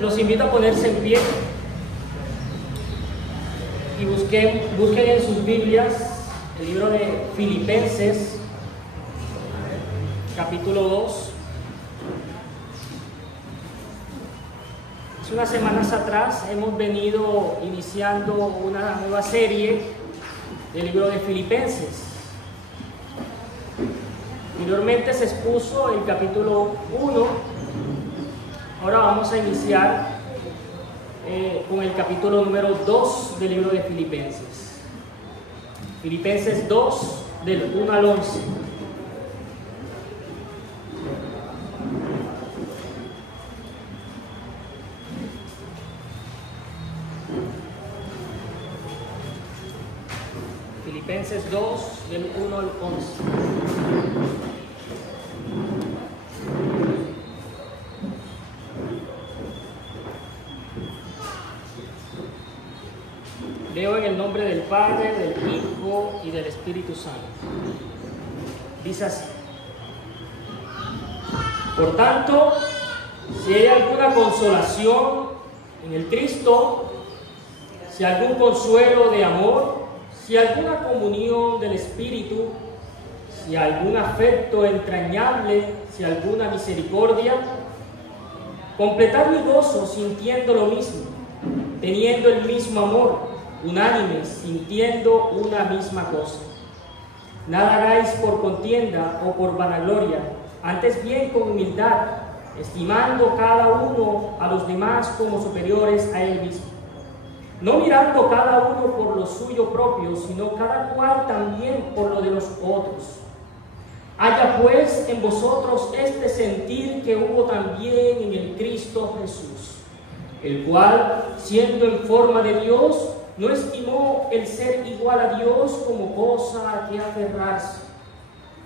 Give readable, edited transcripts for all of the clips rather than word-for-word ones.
Los invito a ponerse en pie y busquen en sus Biblias el libro de Filipenses, capítulo 2. Hace unas semanas atrás hemos venido iniciando una nueva serie del libro de Filipenses. Anteriormente se expuso el capítulo 1. Ahora vamos a iniciar con el capítulo número 2 del libro de Filipenses. Filipenses 2, del 1 al 11. Filipenses 2, del 1 al 11. Leo en el nombre del Padre, del Hijo y del Espíritu Santo. Dice así: por tanto, si hay alguna consolación en el Cristo, si algún consuelo de amor, si alguna comunión del Espíritu, si algún afecto entrañable, si alguna misericordia, completad mi gozo sintiendo lo mismo, teniendo el mismo amor, unánimes, sintiendo una misma cosa. Nada hagáis por contienda o por vanagloria, antes bien con humildad, estimando cada uno a los demás como superiores a él mismo, no mirando cada uno por lo suyo propio, sino cada cual también por lo de los otros. Haya pues en vosotros este sentir que hubo también en el Cristo Jesús, el cual, siendo en forma de Dios, no estimó el ser igual a Dios como cosa a que aferrarse,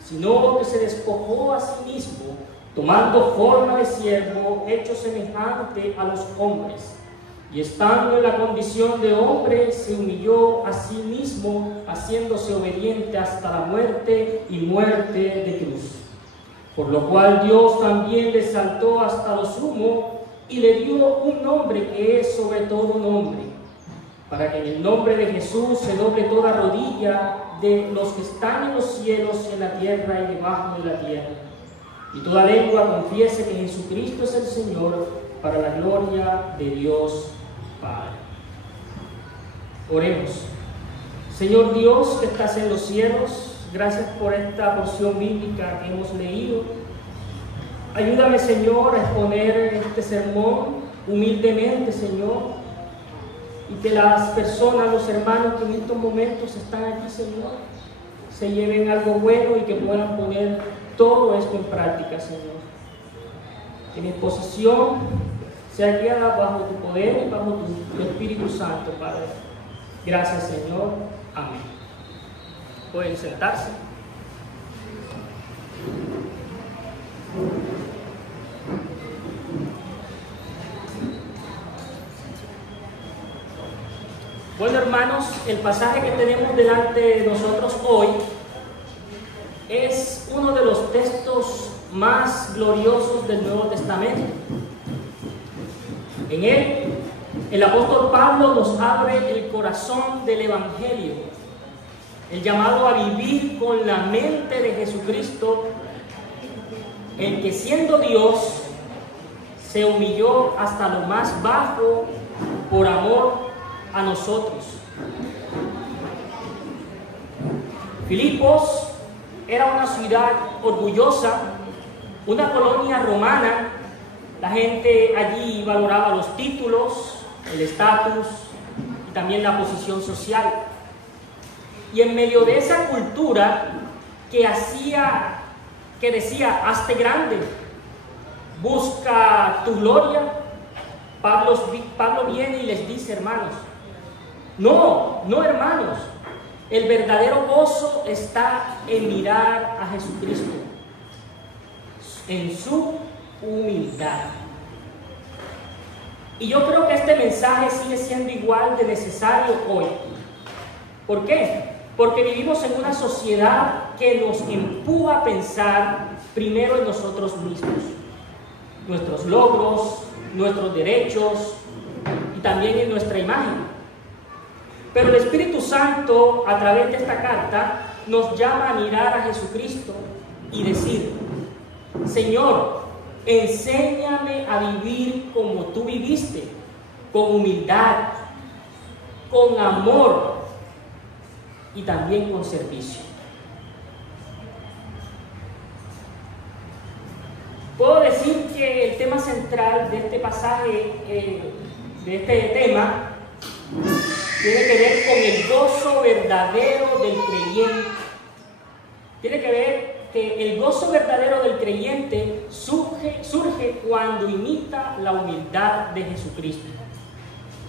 sino que se despojó a sí mismo, tomando forma de siervo, hecho semejante a los hombres, y estando en la condición de hombre, se humilló a sí mismo, haciéndose obediente hasta la muerte y muerte de cruz. Por lo cual Dios también le exaltó hasta lo sumo y le dio un nombre que es sobre todo nombre, para que en el nombre de Jesús se doble toda rodilla de los que están en los cielos y en la tierra y debajo de la tierra, y toda lengua confiese que Jesucristo es el Señor, para la gloria de Dios Padre. Oremos. Señor Dios que estás en los cielos, gracias por esta porción bíblica que hemos leído. Ayúdame, Señor, a exponer este sermón humildemente, Señor, y que las personas, los hermanos que en estos momentos están aquí, Señor, se lleven algo bueno y que puedan poner todo esto en práctica, Señor. Que mi exposición sea guiada bajo tu poder y bajo tu Espíritu Santo, Padre. Gracias, Señor. Amén. Pueden sentarse. Bueno, hermanos, el pasaje que tenemos delante de nosotros hoy es uno de los textos más gloriosos del Nuevo Testamento. En él, el apóstol Pablo nos abre el corazón del Evangelio, el llamado a vivir con la mente de Jesucristo, el que siendo Dios se humilló hasta lo más bajo por amor a nosotros. Filipos era una ciudad orgullosa, una colonia romana. La gente allí valoraba los títulos, el estatus y también la posición social. Y en medio de esa cultura que decía, hazte grande, busca tu gloria, Pablo viene y les dice, hermanos, no hermanos, el verdadero gozo está en mirar a Jesucristo, en su humildad. Y yo creo que este mensaje sigue siendo igual de necesario hoy. ¿Por qué? porque vivimos en una sociedad que nos empuja a pensar primero en nosotros mismos, nuestros logros, nuestros derechos y también en nuestra imagen. Pero el Espíritu Santo, a través de esta carta, nos llama a mirar a Jesucristo y decir: Señor, enséñame a vivir como tú viviste, con humildad, con amor y también con servicio. Puedo decir que el tema central de este pasaje, de este tema, tiene que ver con el gozo verdadero del creyente. Tiene que ver que el gozo verdadero del creyente surge cuando imita la humildad de Jesucristo,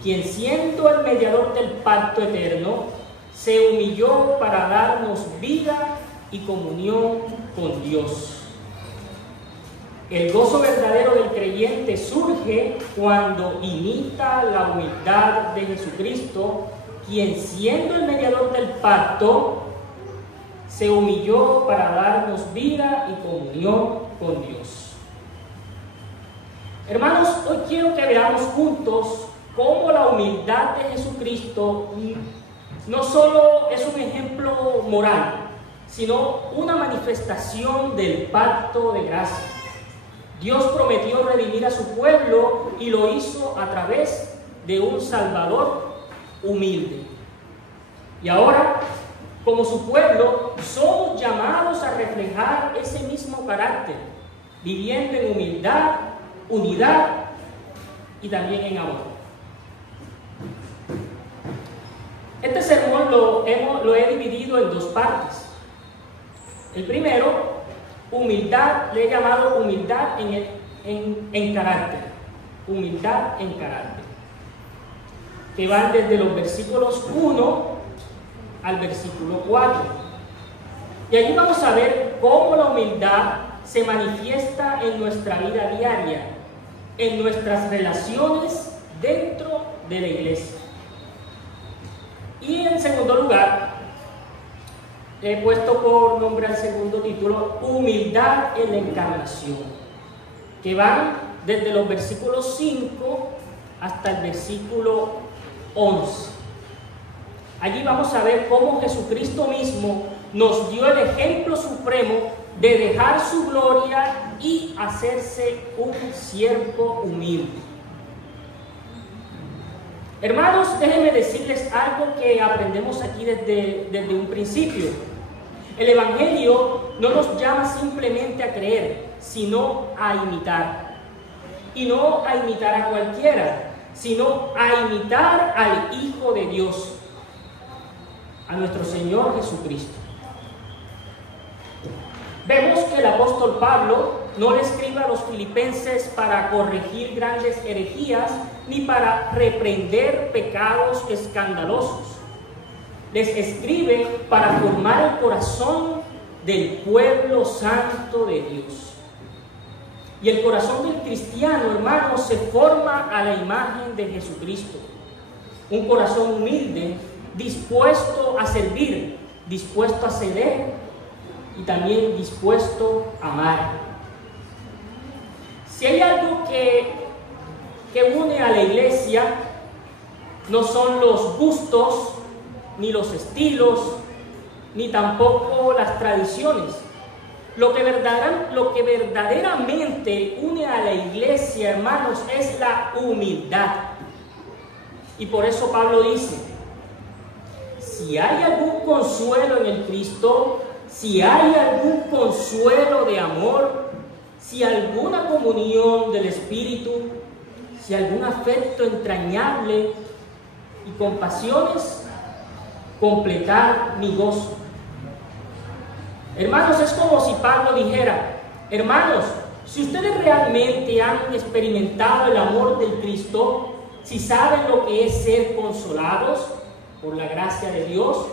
quien, siendo el mediador del pacto eterno, se humilló para darnos vida y comunión con Dios. El gozo verdadero del creyente surge cuando imita la humildad de Jesucristo, quien, siendo el mediador del pacto, se humilló para darnos vida y comunión con Dios. Hermanos, hoy quiero que veamos juntos cómo la humildad de Jesucristo no solo es un ejemplo moral, sino una manifestación del pacto de gracia. Dios prometió redimir a su pueblo y lo hizo a través de un Salvador humilde. Y ahora, como su pueblo, somos llamados a reflejar ese mismo carácter, viviendo en humildad, unidad y también en amor. Este sermón lo he dividido en dos partes. El primero, humildad, le he llamado humildad en carácter. Humildad en carácter. Que van desde los versículos 1 al versículo 4. Y allí vamos a ver cómo la humildad se manifiesta en nuestra vida diaria, en nuestras relaciones dentro de la iglesia. Y en segundo lugar, he puesto por nombre al segundo título, humildad en la encarnación, que van desde los versículos 5 hasta el versículo 11. Allí vamos a ver cómo Jesucristo mismo nos dio el ejemplo supremo de dejar su gloria y hacerse un siervo humilde. Hermanos, déjenme decirles algo que aprendemos aquí desde un principio. El Evangelio no nos llama simplemente a creer, sino a imitar. Y no a imitar a cualquiera, sino a imitar al Hijo de Dios, a nuestro Señor Jesucristo. Vemos que el apóstol Pablo no le escribe a los filipenses para corregir grandes herejías ni para reprender pecados escandalosos. Les escribe para formar el corazón del pueblo santo de Dios. Y el corazón del cristiano, hermanos, se forma a la imagen de Jesucristo. Un corazón humilde, dispuesto a servir, dispuesto a ceder y también dispuesto a amar. Si hay algo que une a la iglesia, no son los gustos, ni los estilos, ni tampoco las tradiciones. Lo que verdaderamente une a la iglesia, hermanos, es la humildad. Y por eso Pablo dice: si hay algún consuelo en el Cristo, si hay algún consuelo de amor, si alguna comunión del Espíritu, si algún afecto entrañable y compasiones, completar mi gozo. Hermanos, es como si Pablo dijera: hermanos, si ustedes realmente han experimentado el amor del Cristo, si saben lo que es ser consolados por la gracia de Dios,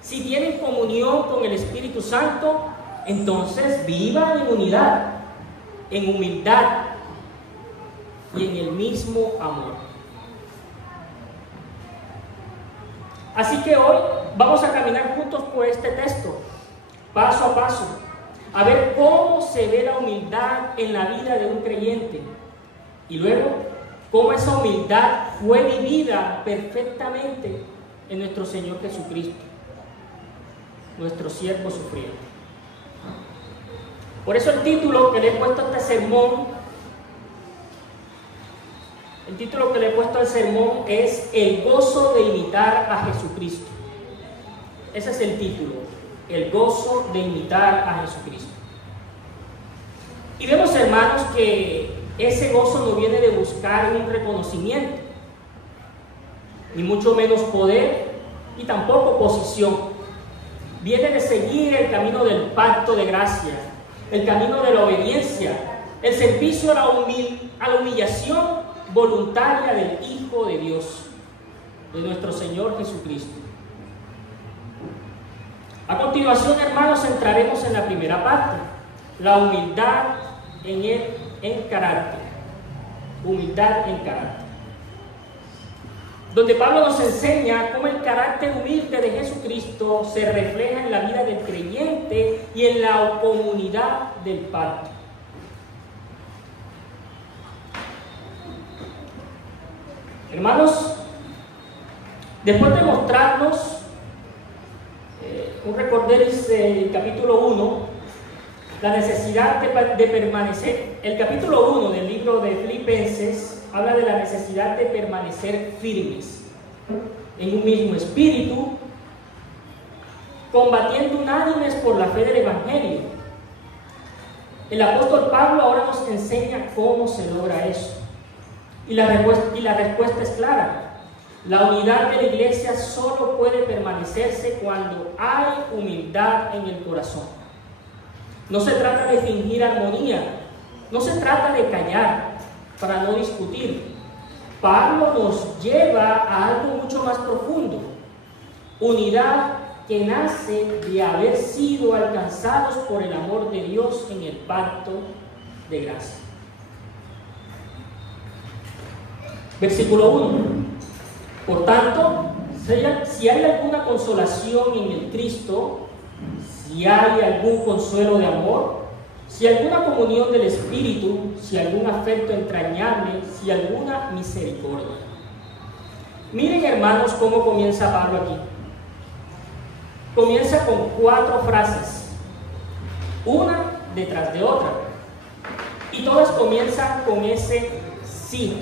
si tienen comunión con el Espíritu Santo, entonces vivan en unidad, en humildad y en el mismo amor. Así que hoy vamos a caminar juntos por este texto, paso a paso, a ver cómo se ve la humildad en la vida de un creyente y luego cómo esa humildad fue vivida perfectamente en nuestro Señor Jesucristo, nuestro siervo sufriente. Por eso el título que le he puesto a este sermón, es El gozo de imitar a Jesucristo. Ese es el título, el gozo de imitar a Jesucristo. Y vemos, hermanos, que ese gozo no viene de buscar un reconocimiento, ni mucho menos poder, y tampoco posición. Viene de seguir el camino del pacto de gracia, el camino de la obediencia, el servicio a la humillación voluntaria del Hijo de Dios, de nuestro Señor Jesucristo. A continuación, hermanos, entraremos en la primera parte, la humildad en carácter. Humildad en carácter. Donde Pablo nos enseña cómo el carácter humilde de Jesucristo se refleja en la vida del creyente y en la comunidad del pacto. Hermanos, después de mostrarnos un recorderis del capítulo 1, la necesidad de permanecer, el capítulo 1 del libro de Filipenses habla de la necesidad de permanecer firmes en un mismo espíritu, combatiendo unánimes por la fe del Evangelio. El apóstol Pablo ahora nos enseña cómo se logra eso. Y la respuesta es clara. La unidad de la iglesia solo puede permanecerse cuando hay humildad en el corazón. No se trata de fingir armonía, no se trata de callar para no discutir. Pablo nos lleva a algo mucho más profundo. Unidad que nace de haber sido alcanzados por el amor de Dios en el pacto de gracia. Versículo 1. Por tanto, si hay alguna consolación en el Cristo, si hay algún consuelo de amor, si alguna comunión del Espíritu, si algún afecto entrañable, si alguna misericordia. Miren, hermanos, cómo comienza Pablo aquí. Comienza con 4 frases, una detrás de otra, y todas comienzan con ese sí.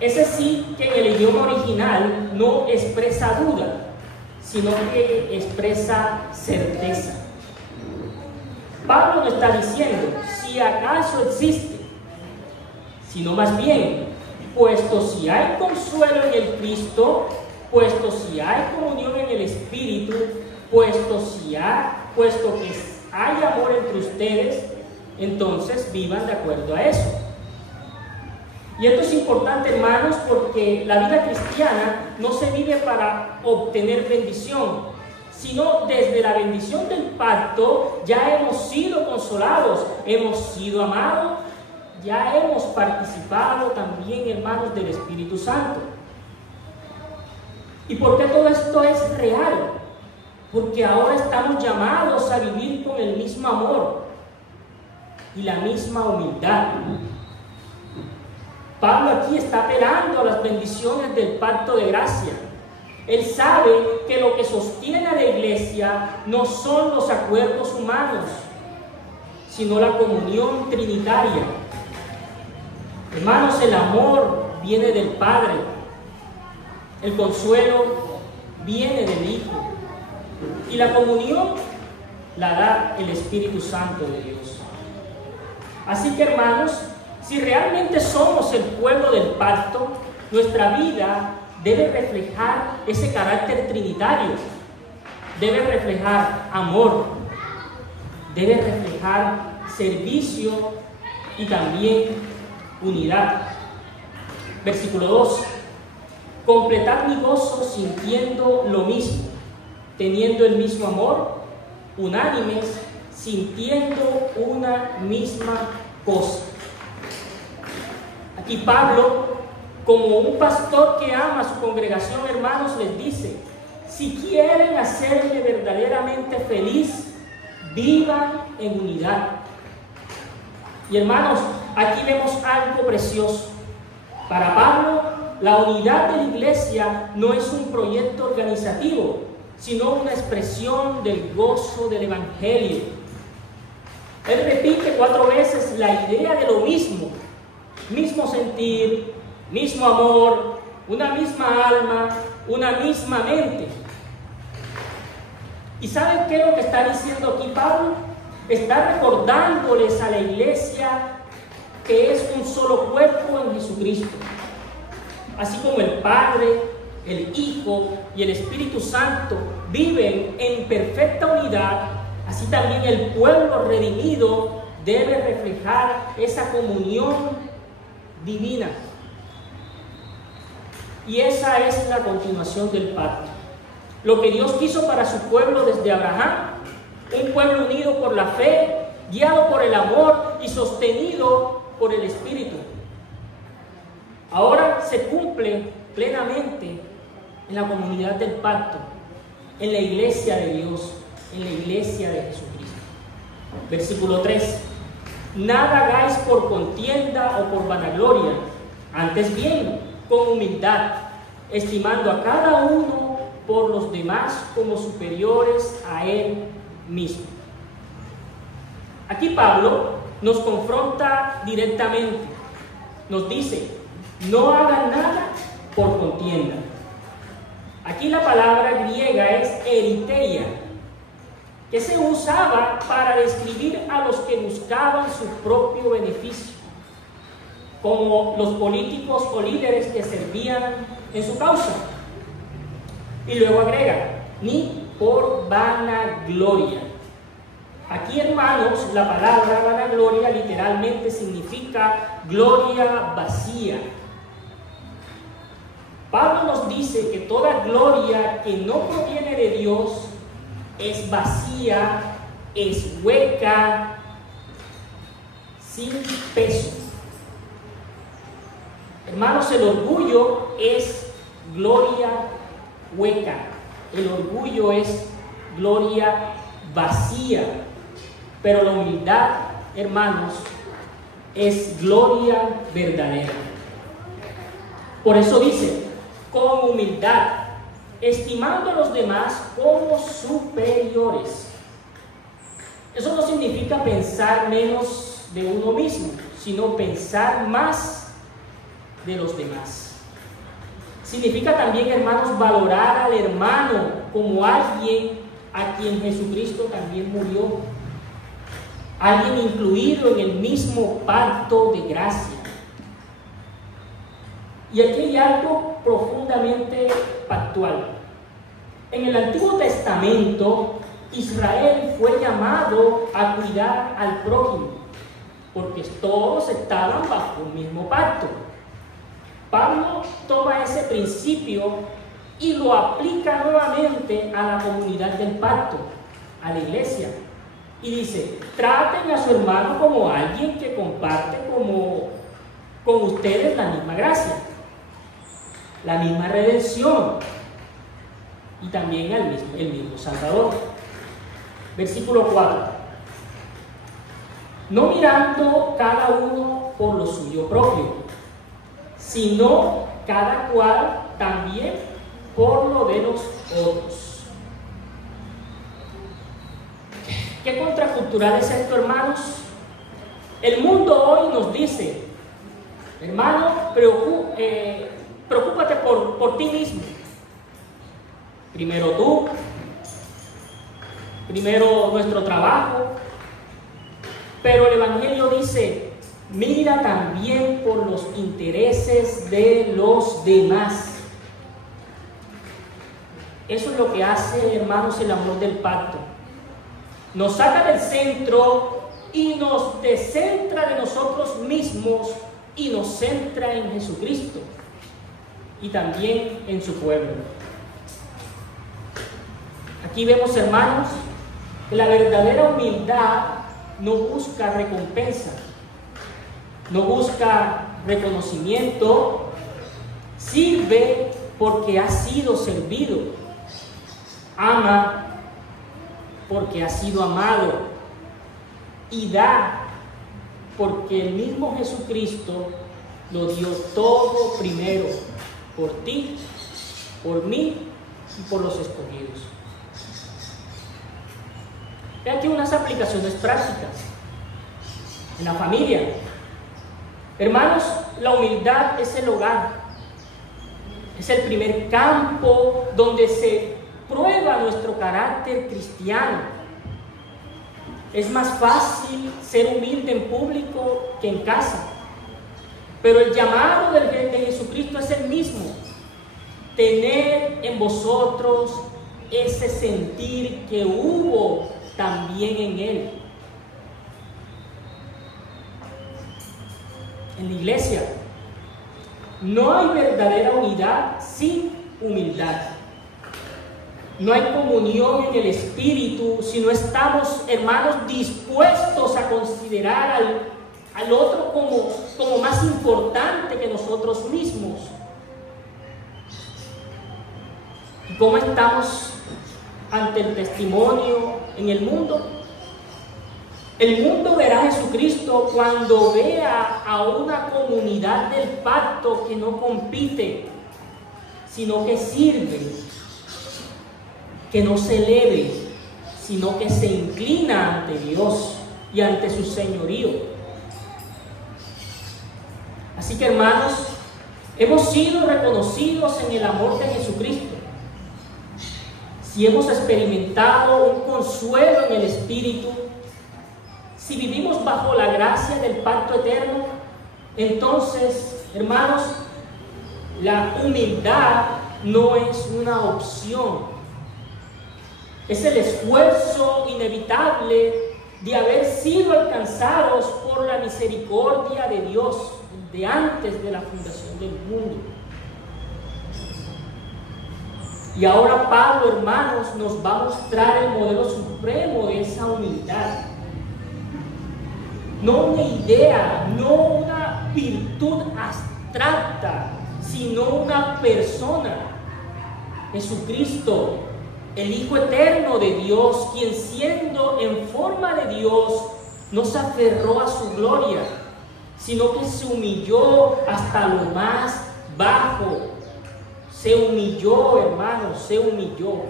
Ese sí que en el idioma original no expresa duda, sino que expresa certeza. Pablo no está diciendo si acaso existe, sino más bien, puesto si hay consuelo en el Cristo, puesto si hay comunión en el Espíritu, puesto que hay amor entre ustedes, entonces vivan de acuerdo a eso. Y esto es importante, hermanos, porque la vida cristiana no se vive para obtener bendición, sino desde la bendición del pacto ya hemos sido consolados, hemos sido amados, ya hemos participado también, hermanos, del Espíritu Santo. ¿Y por qué todo esto es real? Porque ahora estamos llamados a vivir con el mismo amor y la misma humildad. Pablo aquí está apelando a las bendiciones del pacto de gracia. Él sabe que lo que sostiene a la iglesia no son los acuerdos humanos, sino la comunión trinitaria. Hermanos, el amor viene del Padre, el consuelo viene del Hijo, y la comunión la da el Espíritu Santo de Dios. Así que, hermanos, si realmente somos el pueblo del pacto, nuestra vida debe reflejar ese carácter trinitario, debe reflejar amor, debe reflejar servicio y también unidad. Versículo 2. Completad mi gozo sintiendo lo mismo, teniendo el mismo amor, unánimes, sintiendo una misma cosa. Aquí Pablo Como un pastor que ama a su congregación, hermanos, les dice: si quieren hacerme verdaderamente feliz, vivan en unidad. Y hermanos, aquí vemos algo precioso. Para Pablo, la unidad de la iglesia no es un proyecto organizativo, sino una expresión del gozo del Evangelio. Él repite 4 veces la idea de lo mismo sentir, mismo amor, una misma alma, una misma mente. ¿Y saben qué es lo que está diciendo aquí Pablo? Está recordándoles a la iglesia que es un solo cuerpo en Jesucristo. Así como el Padre, el Hijo y el Espíritu Santo viven en perfecta unidad, así también el pueblo redimido debe reflejar esa comunión divina. Y esa es la continuación del pacto. Lo que Dios quiso para su pueblo desde Abraham, un pueblo unido por la fe, guiado por el amor y sostenido por el Espíritu. Ahora se cumple plenamente en la comunidad del pacto, en la iglesia de Dios, en la iglesia de Jesucristo. Versículo 3. Nada hagáis por contienda o por vanagloria, antes bien, con humildad, estimando a cada uno por los demás como superiores a él mismo. Aquí Pablo nos confronta directamente. Nos dice: no hagan nada por contienda. Aquí la palabra griega es eriteia, que se usaba para describir a los que buscaban su propio beneficio, como los políticos o líderes que servían en su causa. Y luego agrega: ni por vanagloria. Aquí, hermanos, la palabra vanagloria literalmente significa gloria vacía. Pablo nos dice que toda gloria que no proviene de Dios es vacía, es hueca, sin peso. Hermanos, el orgullo es gloria hueca. El orgullo es gloria vacía. Pero la humildad, hermanos, es gloria verdadera. Por eso dice: con humildad, estimando a los demás como superiores. Eso no significa pensar menos de uno mismo, sino pensar más de los demás. Significa también, hermanos, valorar al hermano como alguien a quien Jesucristo también murió, alguien incluido en el mismo pacto de gracia. Y aquí hay algo profundamente pactual. En el Antiguo Testamento, Israel fue llamado a cuidar al prójimo, porque todos estaban bajo un mismo pacto. Pablo toma ese principio y lo aplica nuevamente a la comunidad del pacto, a la iglesia. Y dice: traten a su hermano como alguien que comparte con ustedes la misma gracia, la misma redención y también el mismo Salvador. Versículo 4. No mirando cada uno por lo suyo propio, sino cada cual también por lo de los otros. ¿Qué contracultural es esto, hermanos? El mundo hoy nos dice: hermano, preocúpate por ti mismo. Primero tú, primero nuestro trabajo. Pero el Evangelio dice: mira también por los intereses de los demás. Eso es lo que hace, hermanos, el amor del pacto. Nos saca del centro y nos descentra de nosotros mismos y nos centra en Jesucristo y también en su pueblo. Aquí vemos, hermanos, que la verdadera humildad no busca recompensa, no busca reconocimiento Sirve porque ha sido servido. Ama porque ha sido amado. Y da porque el mismo Jesucristo lo dio todo primero por ti, por mí y por los escogidos. Hay aquí unas aplicaciones prácticas en la familia. Hermanos, la humildad es el hogar. Es el primer campo donde se prueba nuestro carácter cristiano. Es más fácil ser humilde en público que en casa. Pero el llamado de Jesucristo es el mismo. Tener en vosotros ese sentir que hubo también en Él. En la iglesia no hay verdadera unidad sin humildad. No hay comunión en el Espíritu si no estamos, hermanos, dispuestos a considerar al otro como más importante que nosotros mismos. ¿Y cómo estamos ante el testimonio en el mundo? El mundo verá a Jesucristo cuando vea a una comunidad del pacto que no compite, sino que sirve, que no se eleve, sino que se inclina ante Dios y ante su señorío. Así que, hermanos, hemos sido reconocidos en el amor de Jesucristo. Si hemos experimentado un consuelo en el Espíritu, si vivimos bajo la gracia del pacto eterno, entonces, hermanos, la humildad no es una opción. Es el esfuerzo inevitable de haber sido alcanzados por la misericordia de Dios de antes de la fundación del mundo. Y ahora Pablo, hermanos, nos va a mostrar el modelo supremo de esa humildad. No una idea, no una virtud abstracta, sino una persona. Jesucristo, el Hijo eterno de Dios, quien siendo en forma de Dios, no se aferró a su gloria, sino que se humilló hasta lo más bajo. Se humilló, hermanos, se humilló.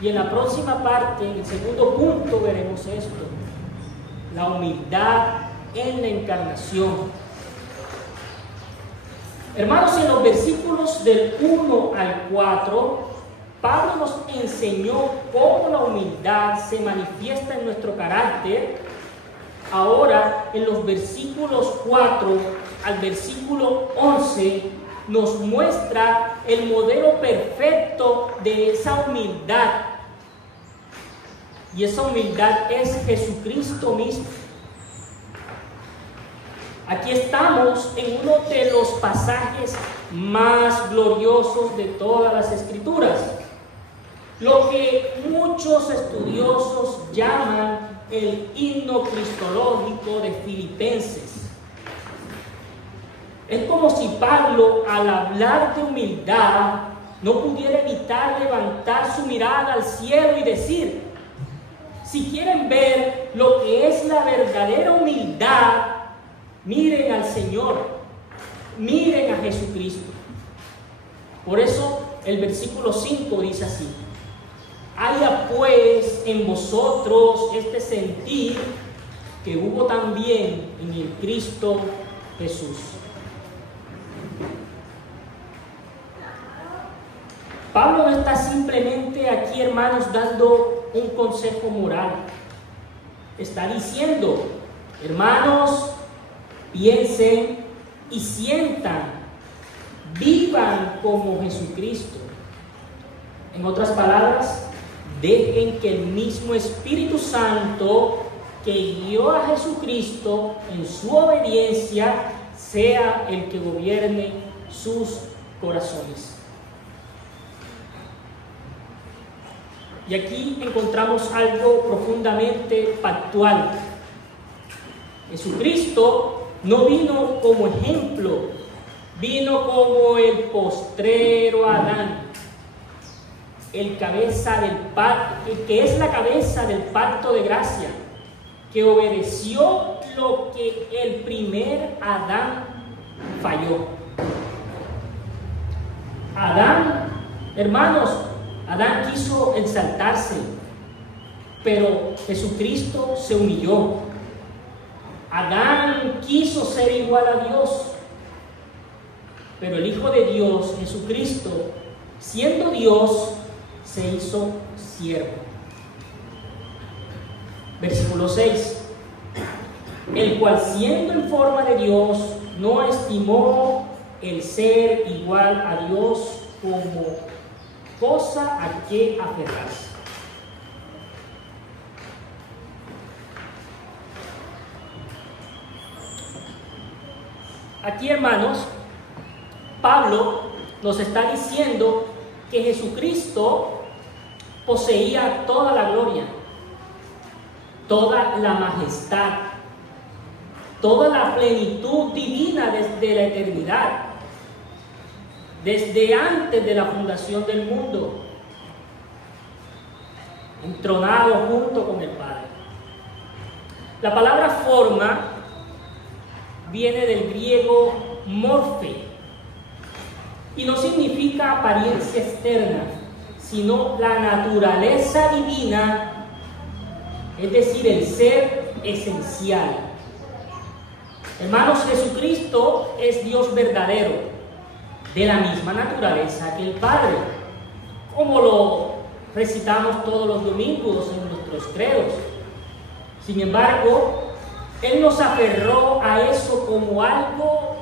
Y en la próxima parte, en el segundo punto, veremos esto. La humildad en la encarnación. Hermanos, en los versículos del 1 al 4, Pablo nos enseñó cómo la humildad se manifiesta en nuestro carácter. Ahora, en los versículos 4 al versículo 11, nos muestra el modelo perfecto de esa humildad. Y esa humildad es Jesucristo mismo. Aquí estamos en uno de los pasajes más gloriosos de todas las Escrituras. Lo que muchos estudiosos llaman el himno cristológico de Filipenses. Es como si Pablo, al hablar de humildad, no pudiera evitar levantar su mirada al cielo y decir: si quieren ver lo que es la verdadera humildad, miren al Señor, miren a Jesucristo. Por eso el versículo 5 dice así: haya pues en vosotros este sentir que hubo también en el Cristo Jesús. Pablo no está simplemente aquí, hermanos, dando un consejo moral. Está diciendo: hermanos, piensen y sientan, vivan como Jesucristo. En otras palabras, dejen que el mismo Espíritu Santo que guió a Jesucristo en su obediencia sea el que gobierne sus corazones. Y aquí encontramos algo profundamente factual. Jesucristo no vino como ejemplo vino como el postrero Adán, el cabeza del pacto, que es la cabeza del pacto de gracia, que obedeció lo que el primer Adán falló. Adán, hermanos, Adán quiso exaltarse, pero Jesucristo se humilló. Adán quiso ser igual a Dios, pero el Hijo de Dios, Jesucristo, siendo Dios, se hizo siervo. Versículo 6. El cual, siendo en forma de Dios, no estimó el ser igual a Dios como cosa a que aferrarse. Aquí, hermanos, Pablo nos está diciendo que Jesucristo poseía toda la gloria, toda la majestad, toda la plenitud divina desde la eternidad, desde antes de la fundación del mundo, entronado junto con el Padre. La palabra forma viene del griego morfe y no significa apariencia externa, sino la naturaleza divina, es decir, el ser esencial. Hermanos, Jesucristo es Dios verdadero, de la misma naturaleza que el Padre, como lo recitamos todos los domingos en nuestros credos. Sin embargo, Él nos aferró a eso como algo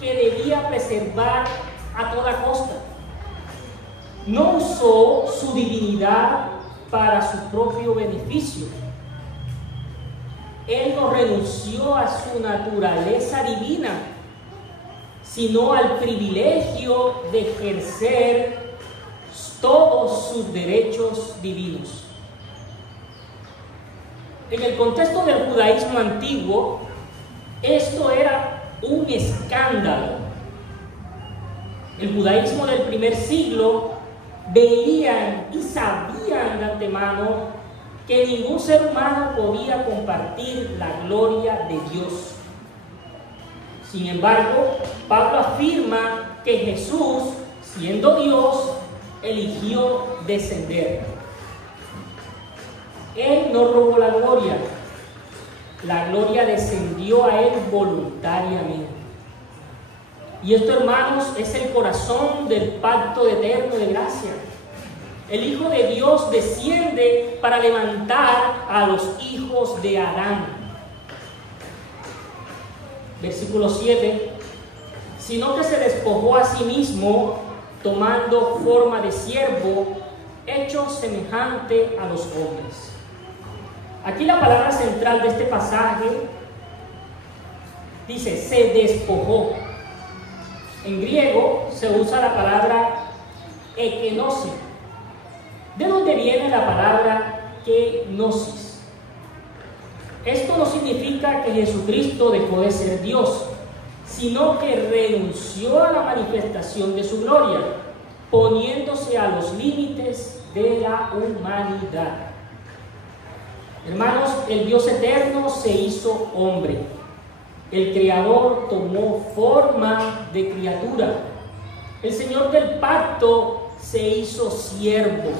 que debía preservar a toda costa. No usó su divinidad para su propio beneficio. Él no renunció a su naturaleza divina, sino al privilegio de ejercer todos sus derechos divinos. En el contexto del judaísmo antiguo, esto era un escándalo. El judaísmo del primer siglo veían y sabían de antemano que ningún ser humano podía compartir la gloria de Dios. Sin embargo, Pablo afirma que Jesús, siendo Dios, eligió descender. Él no robó la gloria descendió a Él voluntariamente. Y esto, hermanos, es el corazón del pacto eterno de gracia. El Hijo de Dios desciende para levantar a los hijos de Adán. Versículo 7. Sino que se despojó a sí mismo, tomando forma de siervo, hecho semejante a los hombres. Aquí la palabra central de este pasaje dice, se despojó. En griego se usa la palabra ekenosis, de donde viene la palabra kenosis. Esto no significa que Jesucristo dejó de ser Dios, sino que renunció a la manifestación de su gloria, poniéndose a los límites de la humanidad. Hermanos, el Dios eterno se hizo hombre. El Creador tomó forma de criatura. El Señor del pacto se hizo siervo.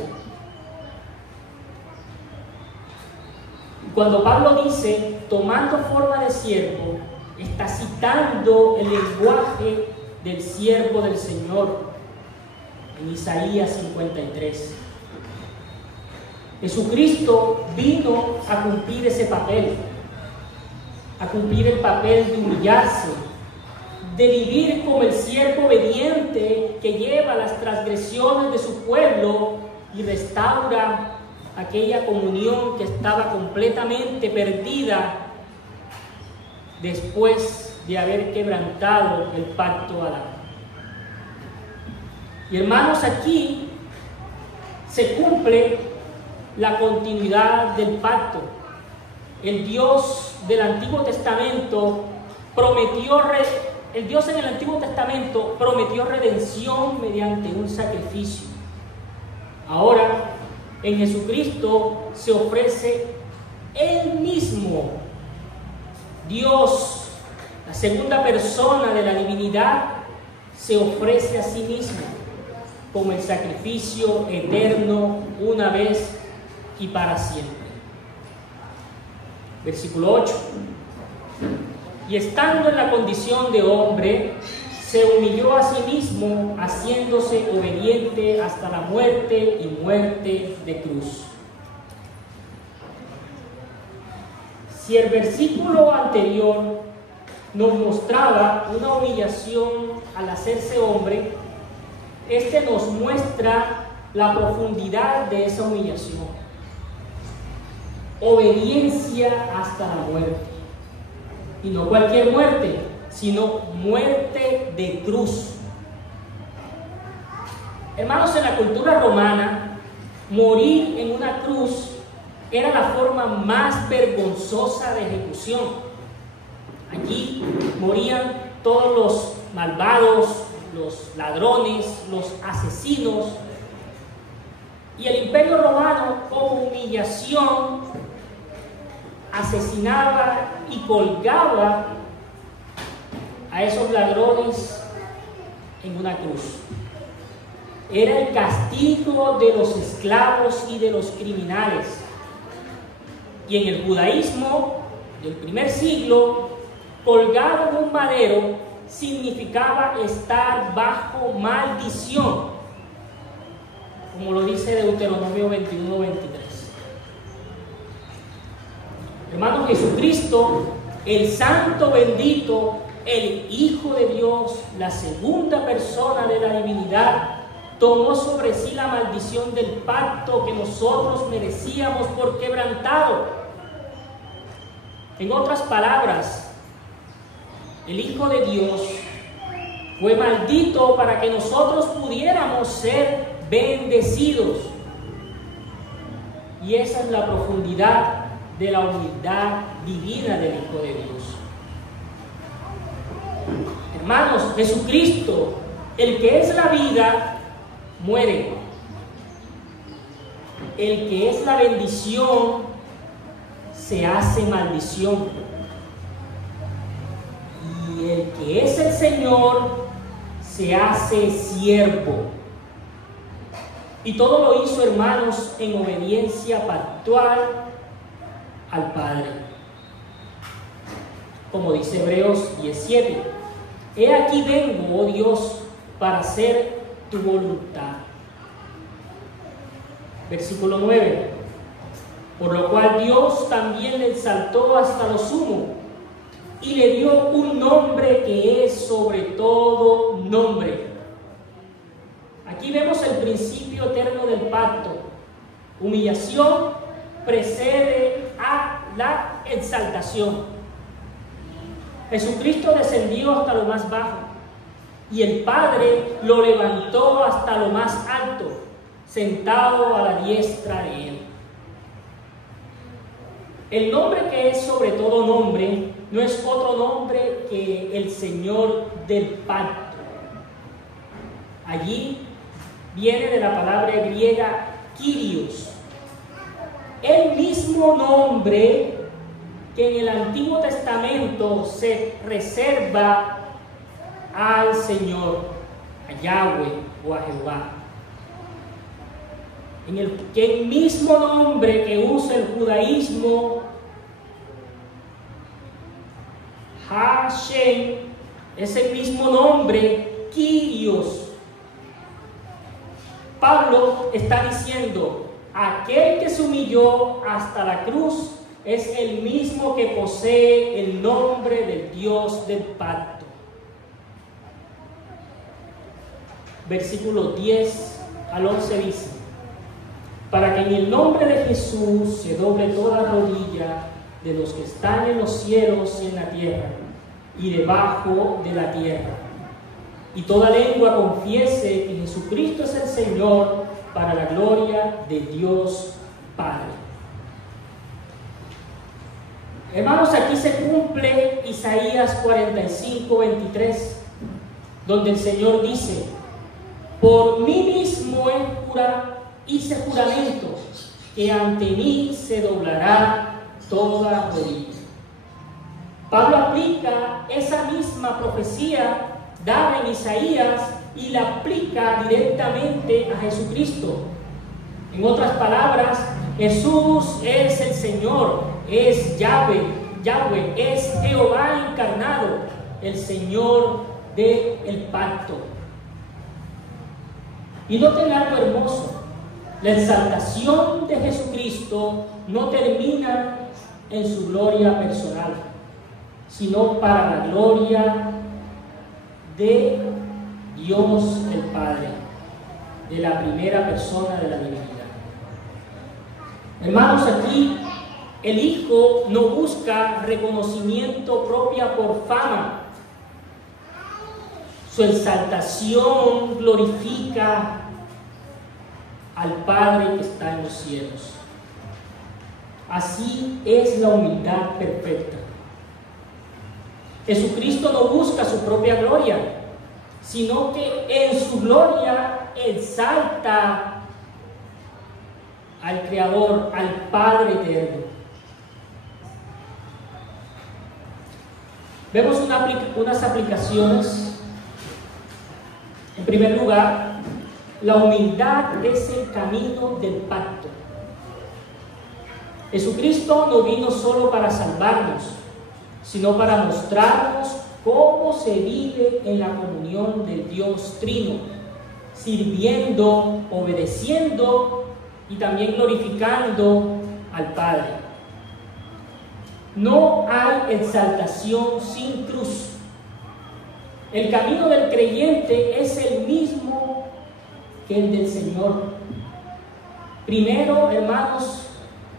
Cuando Pablo dice, tomando forma de siervo, está citando el lenguaje del siervo del Señor en Isaías 53. Jesucristo vino a cumplir ese papel, a cumplir el papel de humillarse, de vivir como el siervo obediente que lleva las transgresiones de su pueblo y restaura aquella comunión que estaba completamente perdida después de haber quebrantado el pacto Adán. Y hermanos, aquí se cumple la continuidad del pacto. El Dios del Antiguo Testamento prometió el Dios en el Antiguo Testamento prometió redención mediante un sacrificio. Ahora, en Jesucristo se ofrece Él mismo, Dios, la segunda persona de la divinidad, se ofrece a sí mismo como el sacrificio eterno una vez y para siempre. Versículo 8. Y estando en la condición de hombre, se humilló a sí mismo, haciéndose obediente hasta la muerte y muerte de cruz. Si el versículo anterior nos mostraba una humillación al hacerse hombre, este nos muestra la profundidad de esa humillación. Obediencia hasta la muerte. Y no cualquier muerte, sino muerte de cruz. Hermanos, en la cultura romana, morir en una cruz era la forma más vergonzosa de ejecución. Allí morían todos los malvados, los ladrones, los asesinos. Y el Imperio Romano, como humillación, asesinaba y colgaba a esos ladrones en una cruz. Era el castigo de los esclavos y de los criminales. Y en el judaísmo del primer siglo, colgado en un madero significaba estar bajo maldición, como lo dice Deuteronomio 21-23. Hermano, Jesucristo, el Santo bendito, el Hijo de Dios, la segunda persona de la divinidad, tomó sobre sí la maldición del pacto que nosotros merecíamos por quebrantado. En otras palabras, el Hijo de Dios fue maldito para que nosotros pudiéramos ser bendecidos. Y esa es la profundidad de la humildad divina del Hijo de Dios. Hermanos, Jesucristo, el que es la vida, muere. El que es la bendición, se hace maldición. Y el que es el Señor, se hace siervo. Y todo lo hizo, hermanos, en obediencia pactual al Padre. Como dice Hebreos 17, he aquí vengo, oh Dios, para hacer tu voluntad. Versículo 9, por lo cual Dios también le exaltó hasta lo sumo y le dio un nombre que es sobre todo nombre. Aquí vemos el principio eterno del pacto. Humillación precede a la exaltación. Jesucristo descendió hasta lo más bajo y el Padre lo levantó hasta lo más alto, sentado a la diestra de Él. El nombre que es sobre todo nombre no es otro nombre que el Señor del pacto. Allí viene de la palabra griega Kyrios, el mismo nombre que en el Antiguo Testamento se reserva al Señor, a Yahweh o a Jehová. El mismo nombre que usa el judaísmo, Hashem, es el mismo nombre, Kyrios. Pablo está diciendo, aquel que se humilló hasta la cruz es el mismo que posee el nombre del Dios del pacto. Versículos 10 al 11 dice, para que en el nombre de Jesús se doble toda rodilla de los que están en los cielos y en la tierra y debajo de la tierra, y toda lengua confiese que Jesucristo es el Señor, para la gloria de Dios Padre. Hermanos, aquí se cumple Isaías 45:23, donde el Señor dice: por mí mismo hice juramento, que ante mí se doblará toda rodilla. Pablo aplica esa misma profecía dada en Isaías y la aplica directamente a Jesucristo. En otras palabras, Jesús es el Señor, es Yahweh, es Jehová encarnado, el Señor del pacto. Y noten algo hermoso: la exaltación de Jesucristo no termina en su gloria personal, sino para la gloria de Dios el Padre, de la primera persona de la divinidad. Hermanos, aquí el Hijo no busca reconocimiento propia por fama. Su exaltación glorifica al Padre que está en los cielos. Así es la humildad perfecta. Jesucristo no busca su propia gloria, sino que en su gloria exalta al Creador, al Padre eterno. Vemos unas aplicaciones. En primer lugar, la humildad es el camino del pacto. Jesucristo no vino solo para salvarnos, sino para mostrarnos cómo se vive en la comunión del Dios Trino, sirviendo, obedeciendo y también glorificando al Padre. No hay exaltación sin cruz. El camino del creyente es el mismo que el del Señor. Primero, hermanos,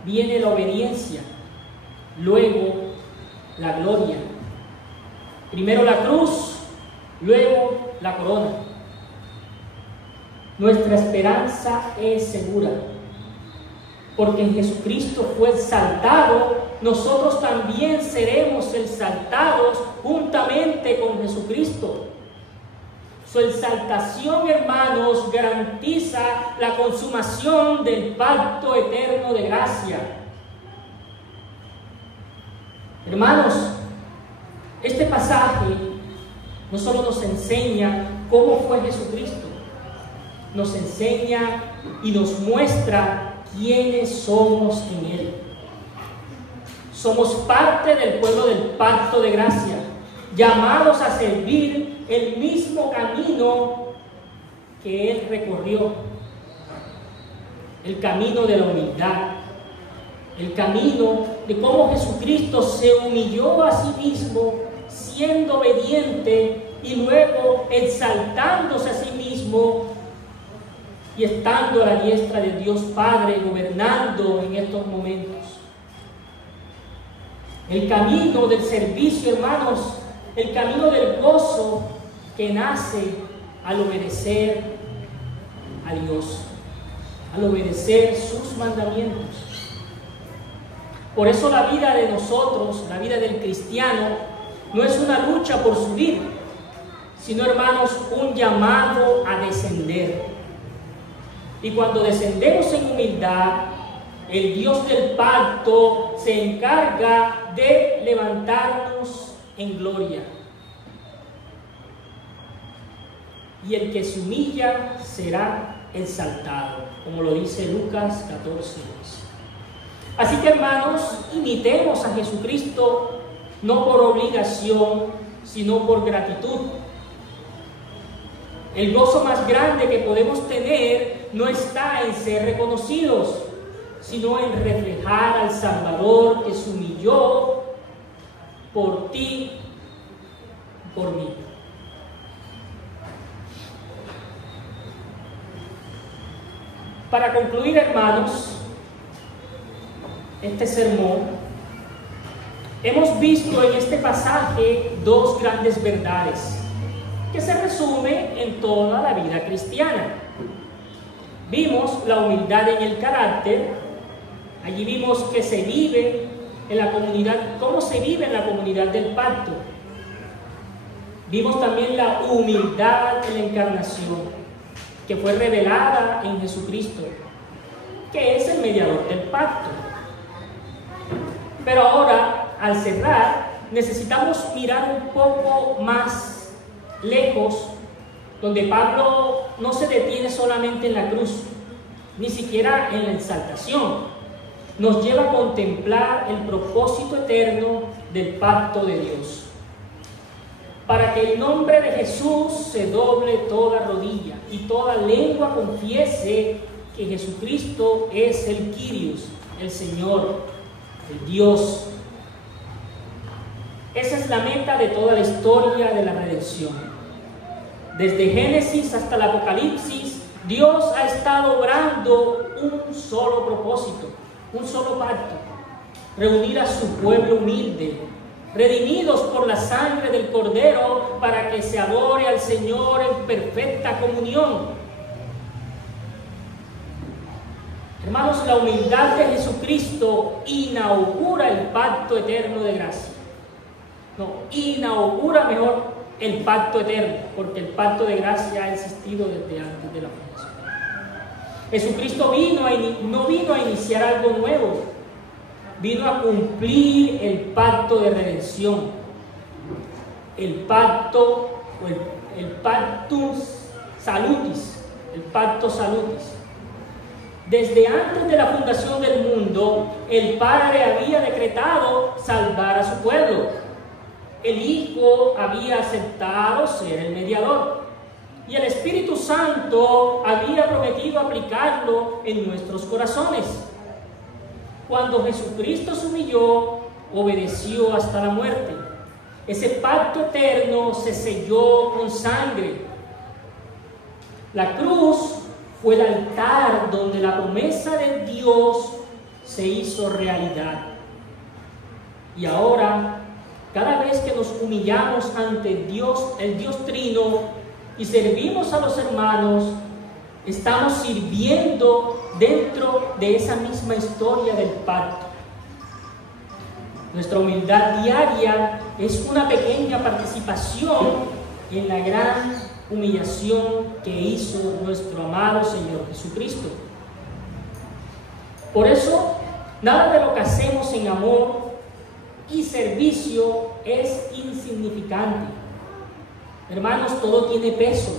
viene la obediencia, luego la gloria. Primero la cruz, luego la corona. Nuestra esperanza es segura, porque en Jesucristo fue exaltado. Nosotros también seremos exaltados juntamente con Jesucristo. Su exaltación, hermanos, garantiza la consumación del pacto eterno de gracia. Hermanos, este pasaje no solo nos enseña cómo fue Jesucristo, nos enseña y nos muestra quiénes somos en Él. Somos parte del pueblo del pacto de gracia, llamados a servir el mismo camino que Él recorrió, el camino de la humildad, el camino de cómo Jesucristo se humilló a sí mismo, siendo obediente y luego exaltándose a sí mismo y estando a la diestra de Dios Padre, gobernando en estos momentos. El camino del servicio, hermanos, el camino del gozo que nace al obedecer a Dios, al obedecer sus mandamientos. Por eso la vida de nosotros, la vida del cristiano, no es una lucha por subir, sino, hermanos, un llamado a descender. Y cuando descendemos en humildad, el Dios del pacto se encarga de levantarnos en gloria. Y el que se humilla será exaltado, como lo dice Lucas 14:2. Así que, hermanos, imitemos a Jesucristo no por obligación, sino por gratitud. El gozo más grande que podemos tener no está en ser reconocidos, sino en reflejar al Salvador que se humilló por ti, por mí. Para concluir, hermanos, este sermón, hemos visto en este pasaje dos grandes verdades que se resumen en toda la vida cristiana. Vimos la humildad en el carácter. Allí vimos que se vive en la comunidad, cómo se vive en la comunidad del pacto. Vimos también la humildad en la encarnación, que fue revelada en Jesucristo, que es el mediador del pacto. Pero ahora, al cerrar, necesitamos mirar un poco más lejos, donde Pablo no se detiene solamente en la cruz, ni siquiera en la exaltación. Nos lleva a contemplar el propósito eterno del pacto de Dios. Para que el nombre de Jesús se doble toda rodilla y toda lengua confiese que Jesucristo es el Kyrios, el Señor, el Dios. Esa es la meta de toda la historia de la redención. Desde Génesis hasta el Apocalipsis, Dios ha estado obrando un solo propósito, un solo pacto: reunir a su pueblo humilde, redimidos por la sangre del Cordero, para que se adore al Señor en perfecta comunión. Hermanos, la humildad de Jesucristo inaugura el pacto eterno de gracia. No, inaugura mejor el pacto eterno, porque el pacto de gracia ha existido desde antes de la fundación. Jesucristo no vino a iniciar algo nuevo, vino a cumplir el pacto de redención, el pacto salutis. Desde antes de la fundación del mundo, el Padre había decretado salvar a su pueblo. El Hijo había aceptado ser el mediador y el Espíritu Santo había prometido aplicarlo en nuestros corazones. Cuando Jesucristo se humilló, obedeció hasta la muerte. Ese pacto eterno se selló con sangre. La cruz fue el altar donde la promesa de Dios se hizo realidad. Y ahora, cada vez que nos humillamos ante Dios, el Dios Trino, y servimos a los hermanos, estamos sirviendo dentro de esa misma historia del pacto. Nuestra humildad diaria es una pequeña participación en la gran humillación que hizo nuestro amado Señor Jesucristo. Por eso, nada de lo que hacemos en amor y servicio es insignificante. Hermanos, todo tiene peso,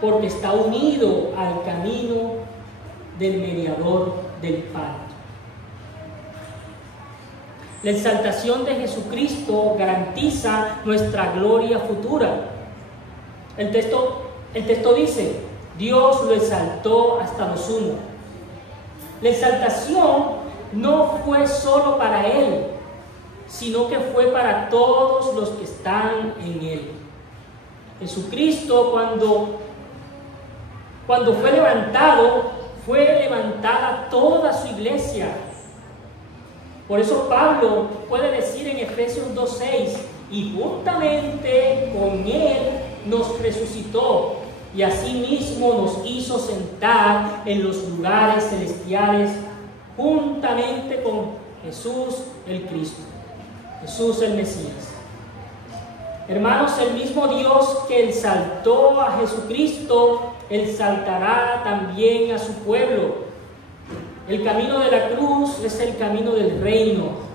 porque está unido al camino del mediador del pacto. La exaltación de Jesucristo garantiza nuestra gloria futura. El texto dice: Dios lo exaltó hasta lo sumo. La exaltación no fue solo para Él, sino que fue para todos los que están en Él. Jesucristo, cuando fue levantada toda su iglesia. Por eso Pablo puede decir en Efesios 2:6: y juntamente con Él nos resucitó, y asimismo nos hizo sentar en los lugares celestiales juntamente con Jesús el Cristo, Jesús el Mesías. Hermanos, el mismo Dios que exaltó a Jesucristo exaltará también a su pueblo. El camino de la cruz es el camino del reino.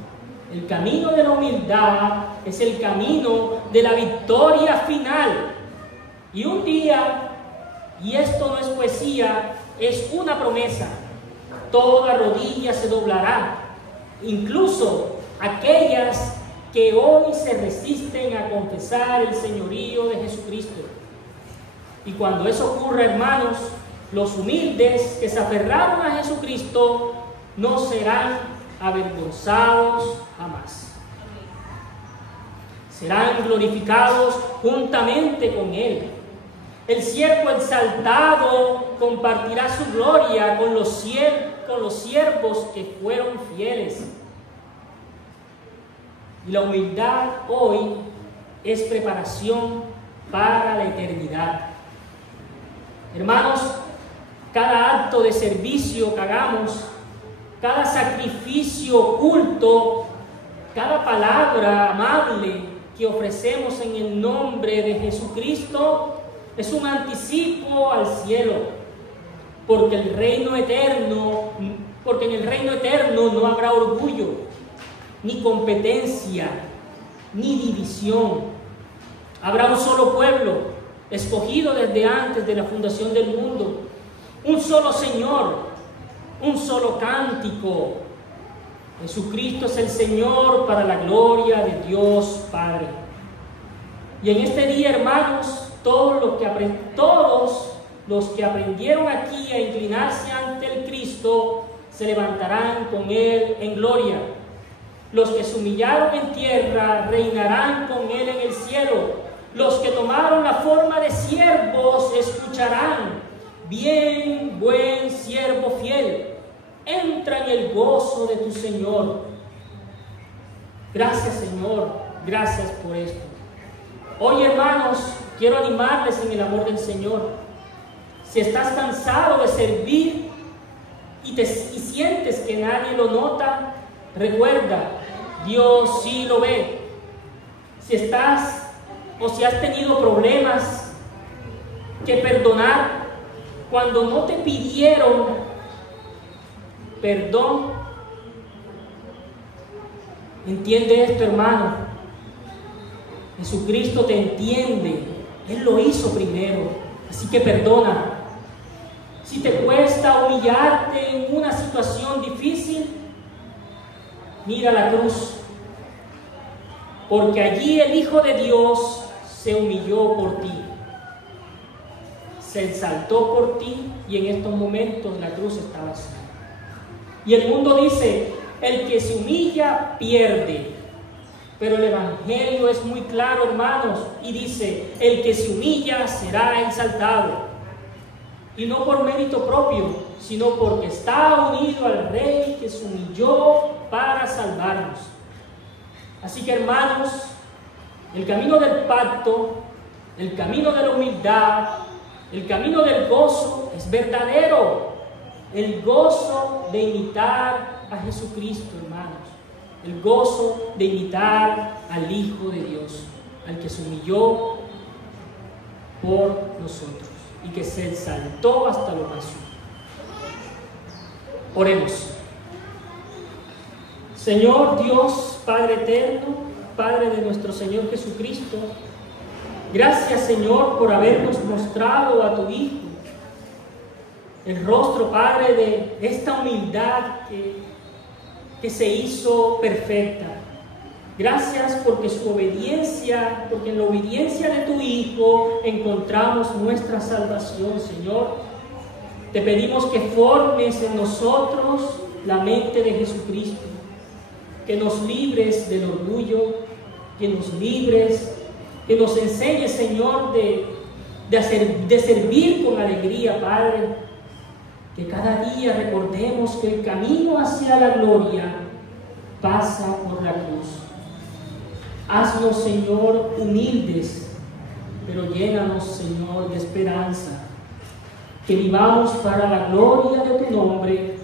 El camino de la humildad es el camino de la victoria final. Y un día, y esto no es poesía, es una promesa, toda rodilla se doblará, incluso aquellas que hoy se resisten a confesar el señorío de Jesucristo. Y cuando eso ocurra, hermanos, los humildes que se aferraron a Jesucristo no serán avergonzados jamás. Serán glorificados juntamente con Él. El siervo exaltado compartirá su gloria con los siervos que fueron fieles. Y la humildad hoy es preparación para la eternidad. Hermanos, cada acto de servicio que hagamos, cada sacrificio oculto, cada palabra amable que ofrecemos en el nombre de Jesucristo es un anticipo al cielo, porque en el reino eterno no habrá orgullo, ni competencia, ni división. Habrá un solo pueblo, escogido desde antes de la fundación del mundo, un solo Señor, un solo cántico. Jesucristo es el Señor para la gloria de Dios Padre. Y en este día, hermanos, todos los que aprendieron aquí a inclinarse ante el Cristo se levantarán con Él en gloria. Los que se humillaron en tierra reinarán con Él en el cielo. Los que tomaron la forma de siervos escucharán: bien, buen siervo fiel, entra en el gozo de tu Señor. Gracias, Señor, gracias por esto. Hoy, hermanos, quiero animarles en el amor del Señor. Si estás cansado de servir y sientes que nadie lo nota, recuerda, Dios sí lo ve. Si has tenido problemas que perdonar cuando no te pidieron perdón, entiende esto, hermano. Jesucristo te entiende. Él lo hizo primero, así que perdona. Si te cuesta humillarte en una situación difícil, mira la cruz, porque allí el Hijo de Dios se humilló por ti, se exaltó por ti, y en estos momentos la cruz está vacía. Y el mundo dice: el que se humilla pierde. Pero el Evangelio es muy claro, hermanos, y dice: el que se humilla será exaltado. Y no por mérito propio, sino porque está unido al Rey que se humilló para salvarnos. Así que, hermanos, el camino del pacto, el camino de la humildad, el camino del gozo es verdadero. El gozo de imitar a Jesucristo, hermanos. El gozo de imitar al Hijo de Dios, al que se humilló por nosotros y que se exaltó hasta lo más sumo. Oremos. Señor Dios, Padre eterno, Padre de nuestro Señor Jesucristo, gracias, Señor, por habernos mostrado a tu Hijo, el rostro, Padre, de esta humildad que se hizo perfecta. Gracias porque porque en la obediencia de tu Hijo encontramos nuestra salvación, Señor. Te pedimos que formes en nosotros la mente de Jesucristo, que nos libres del orgullo, que nos libres, que nos enseñes, Señor, de servir con alegría, Padre. Que cada día recordemos que el camino hacia la gloria pasa por la cruz. Haznos, Señor, humildes, pero llénanos, Señor, de esperanza. Que vivamos para la gloria de tu nombre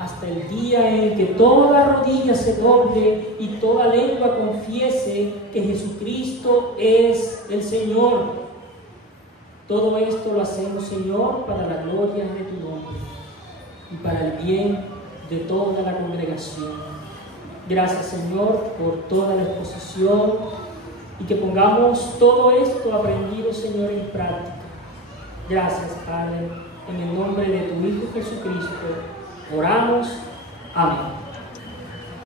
hasta el día en que toda rodilla se doble y toda lengua confiese que Jesucristo es el Señor. Todo esto lo hacemos, Señor, para la gloria de tu nombre y para el bien de toda la congregación. Gracias, Señor, por toda la exposición, y que pongamos todo esto aprendido, Señor, en práctica. Gracias, Padre, en el nombre de tu Hijo Jesucristo oramos. Amén.